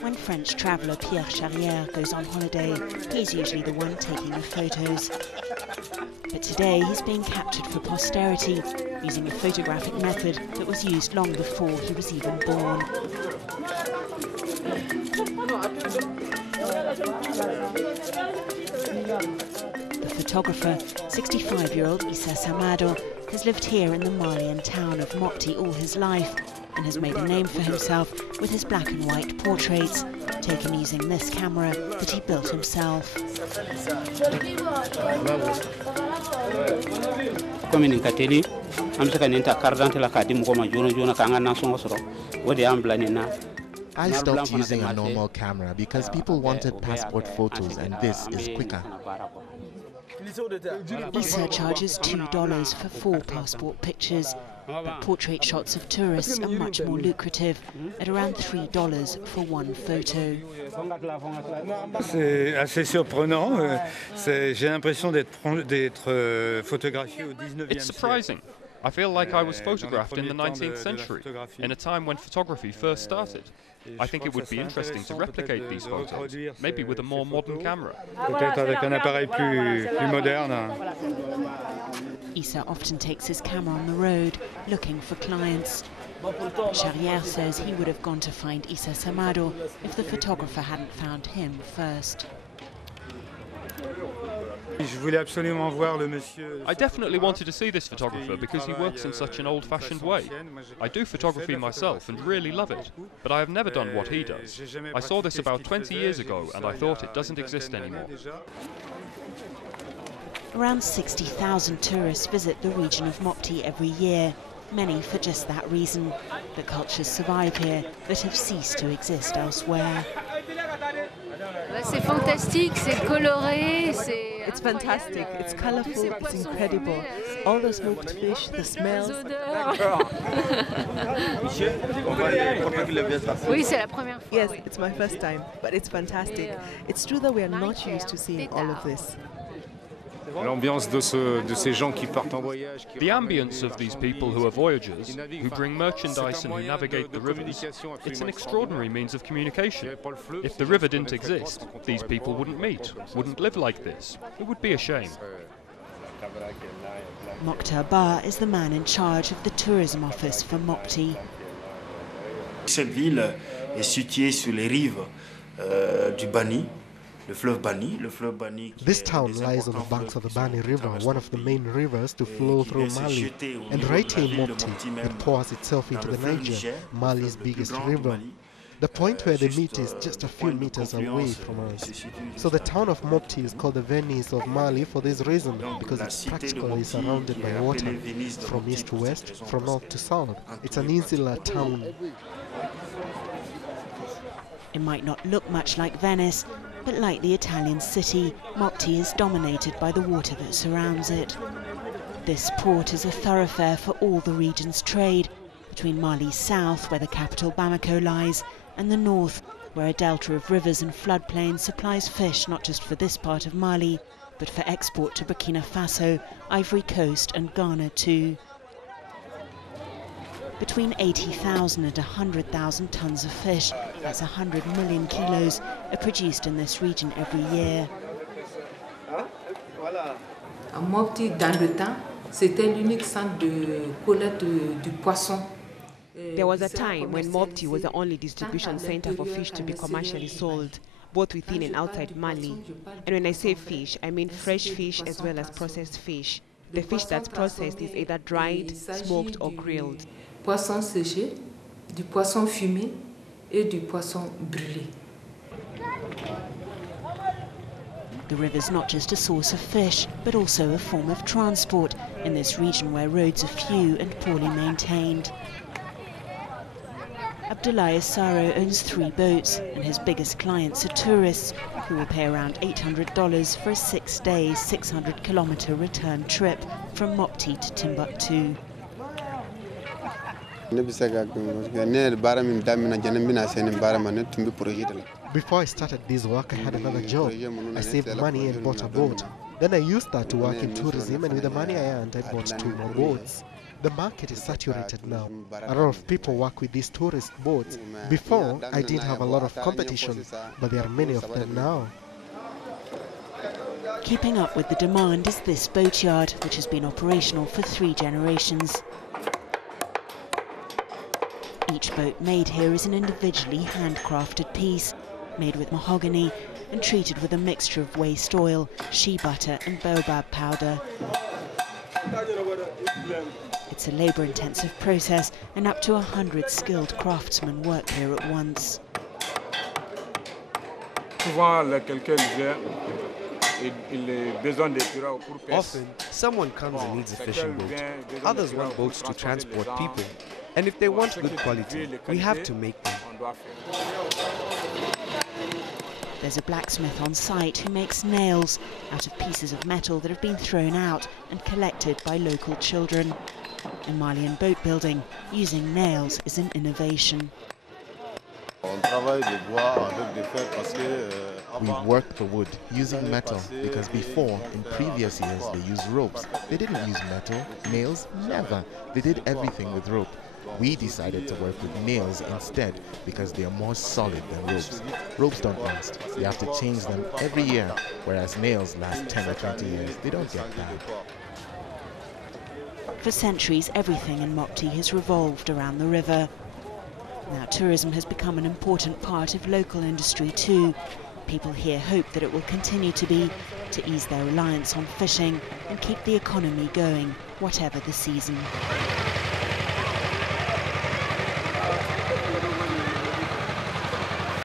When French traveller Pierre Charrière goes on holiday, he's usually the one taking the photos. But today he's being captured for posterity, using a photographic method that was used long before he was even born. The photographer, 65-year-old Issa Samado, has lived here in the Malian town of Mopti all his life and has made a name for himself with his black and white portraits, taken using this camera that he built himself. I stopped using a normal camera because people wanted passport photos and this is quicker. Issa charges $2 for 4 passport pictures, but portrait shots of tourists are much more lucrative, at around $3 for 1 photo. C'est assez surprenant. J'ai l'impression d'être photographié au 19e siècle. It's surprising. I feel like I was photographed in the 19th century, in a time when photography first started. I think it would be interesting to replicate these photos, maybe with a more modern camera. Peut-être avec un appareil plus moderne. Issa often takes his camera on the road, looking for clients. Charrière says he would have gone to find Issa Samado if the photographer hadn't found him first. I definitely wanted to see this photographer because he works in such an old-fashioned way. I do photography myself and really love it, but I have never done what he does. I saw this about 20 years ago and I thought it doesn't exist anymore. Around 60,000 tourists visit the region of Mopti every year, many for just that reason, that cultures survive here that have ceased to exist elsewhere. C'est fantastique, c'est coloré, it's fantastic, it's colorful, it's incredible. All the smoked fish, the smells. Oui, c'est la première fois. Yes, it's my first time, but it's fantastic. It's true that we are not used to seeing all of this. The ambience of these people who are voyagers, who bring merchandise and who navigate the rivers, it's an extraordinary means of communication. If the river didn't exist, these people wouldn't meet, wouldn't live like this. It would be a shame. Mokhtar Ba is the man in charge of the tourism office for Mopti. Cette ville est située sur les rives du Bani. This town lies on the banks of the Bani River, one of the main rivers to flow through Mali, and right here in Mopti, it pours itself into the Niger, Mali's biggest river. The point where they meet is just a few meters away from us. So the town of Mopti is called the Venice of Mali for this reason, because it's practically surrounded by water, from east to west, from north to south. It's an insular town. It might not look much like Venice, but like the Italian city, Mopti is dominated by the water that surrounds it. This port is a thoroughfare for all the region's trade, between Mali's south, where the capital Bamako lies, and the north, where a delta of rivers and floodplains supplies fish not just for this part of Mali, but for export to Burkina Faso, Ivory Coast and Ghana too. Between 80,000 and 100,000 tons of fish, that's 100 million kilos, are produced in this region every year. À Mopti, dans le temps, c'était l'unique centre de collecte du poisson. There was a time when Mopti was the only distribution center for fish to be commercially sold, both within and outside Mali. And when I say fish, I mean fresh fish as well as processed fish. The fish that's processed is either dried, smoked or grilled. Poisson séché, du poisson fumé et du poisson brûlé. The river's not just a source of fish, but also a form of transport in this region where roads are few and poorly maintained. Abdoulaye Saro owns 3 boats, and his biggest clients are tourists, who will pay around $800 for a 6-day, 600-kilometre return trip from Mopti to Timbuktu. Before I started this work, I had another job. I saved money and bought a boat. Then I used that to work in tourism, and with the money I earned, I bought 2 more boats. The market is saturated now. A lot of people work with these tourist boats. Before, I didn't have a lot of competition, but there are many of them now. Keeping up with the demand is this boatyard, which has been operational for 3 generations. Each boat made here is an individually handcrafted piece, made with mahogany and treated with a mixture of waste oil, shea butter and baobab powder. It's a labour-intensive process, and up to 100 skilled craftsmen work here at once. Often, someone comes and needs a fishing boat. Others want boats to transport people. And if they want good quality, we have to make them. There's a blacksmith on site who makes nails out of pieces of metal that have been thrown out and collected by local children. In Malian boat building, using nails is an innovation. We work the wood using metal because before, in previous years, they used ropes. They didn't use metal, nails, never. They did everything with rope. We decided to work with nails instead because they are more solid than ropes. Ropes don't last. You have to change them every year, whereas nails last 10 or 20 years. They don't get bad. For centuries, everything in Mopti has revolved around the river. Now tourism has become an important part of local industry too. People here hope that it will continue to be, to ease their reliance on fishing and keep the economy going, whatever the season.